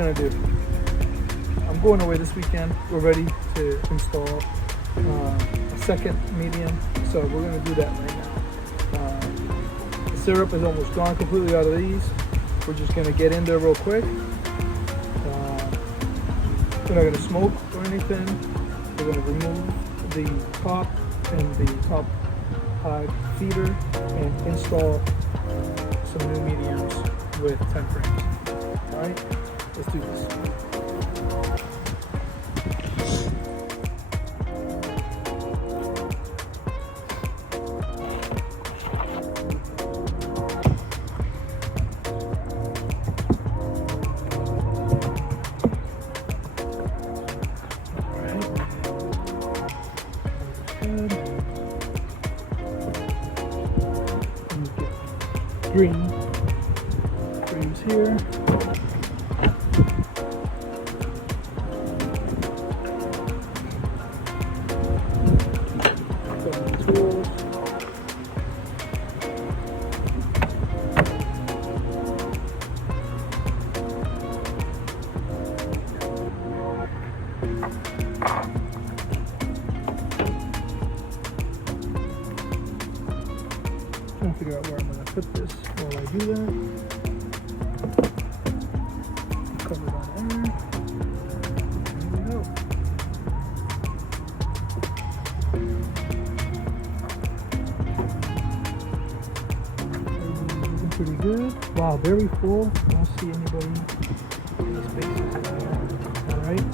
gonna do. I'm going away this weekend. We're ready to install a second medium, so we're gonna do that right now. The syrup is almost gone completely out of these. We're just gonna get in there real quick. We're not gonna smoke or anything. We're gonna remove the top and the top Hive feeder and install some new mediums with 10 frames. All right, let's do this. Green frames here. Tools. Trying to figure out where I'm going to put this while I do that. Cover it on air. There we go. Everything's looking pretty good. Wow, very full. I don't see anybody in the spaces in there. All right.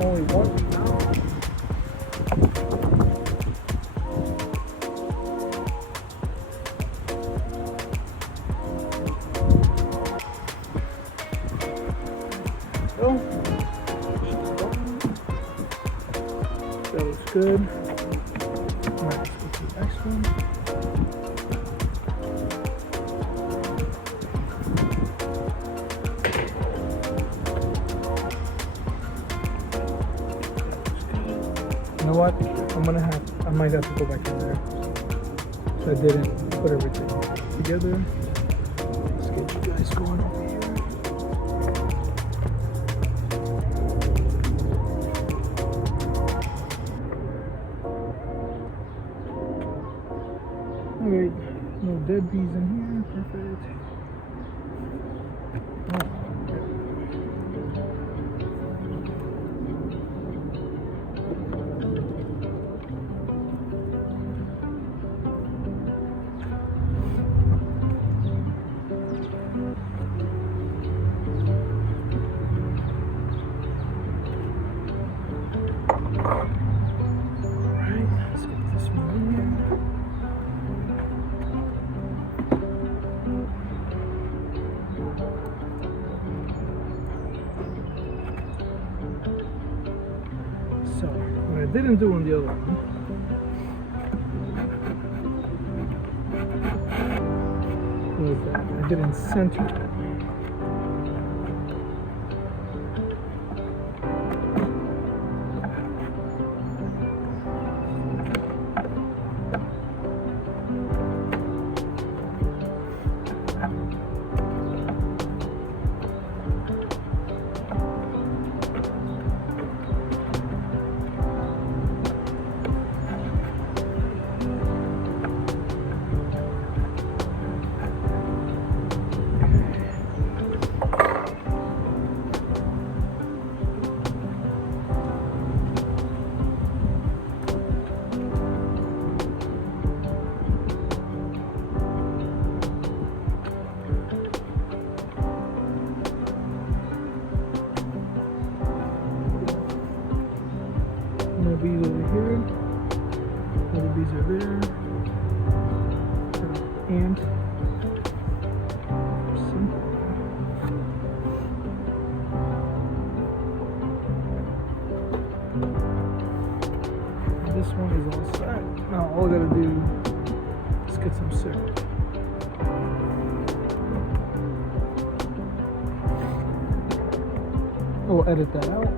Only one now. Go. That looks good. All right, let's go to the next one. You know what? I might have to go back in there. So I didn't put everything together. Let's get you guys going over here. Alright, no dead bees in here. Perfect. So, what I didn't do on the other one was that I didn't center it. No bees over here. Little bees are there. And this one is all set. Now all all I gotta do is get some syrup. We'll edit that out.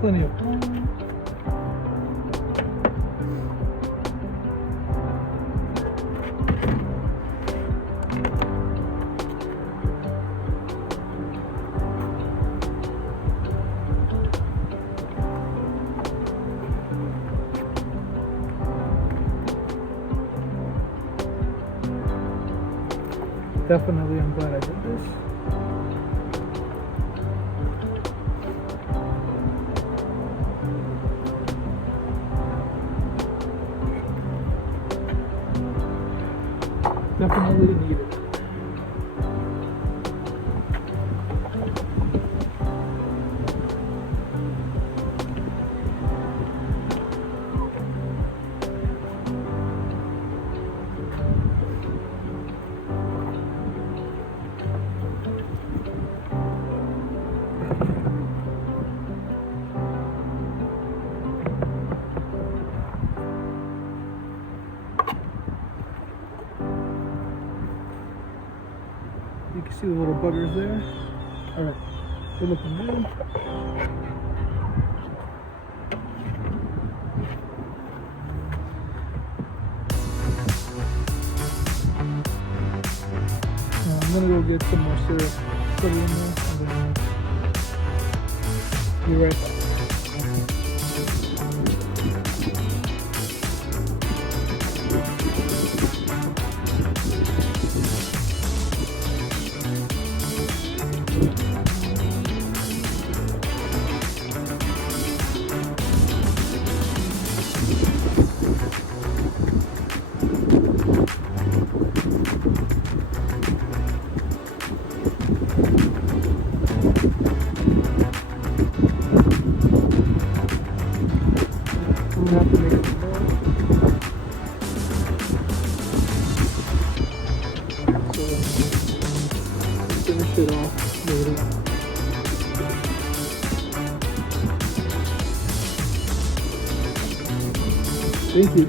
Plenty of time. Definitely, I'm glad I did this. Definitely needed. You can see the little buggers there. All right, they're looking good. Now I'm gonna go get some more syrup, put it in there, and then be right back. I'm gonna have to make some more. So finish it off later. Thank you.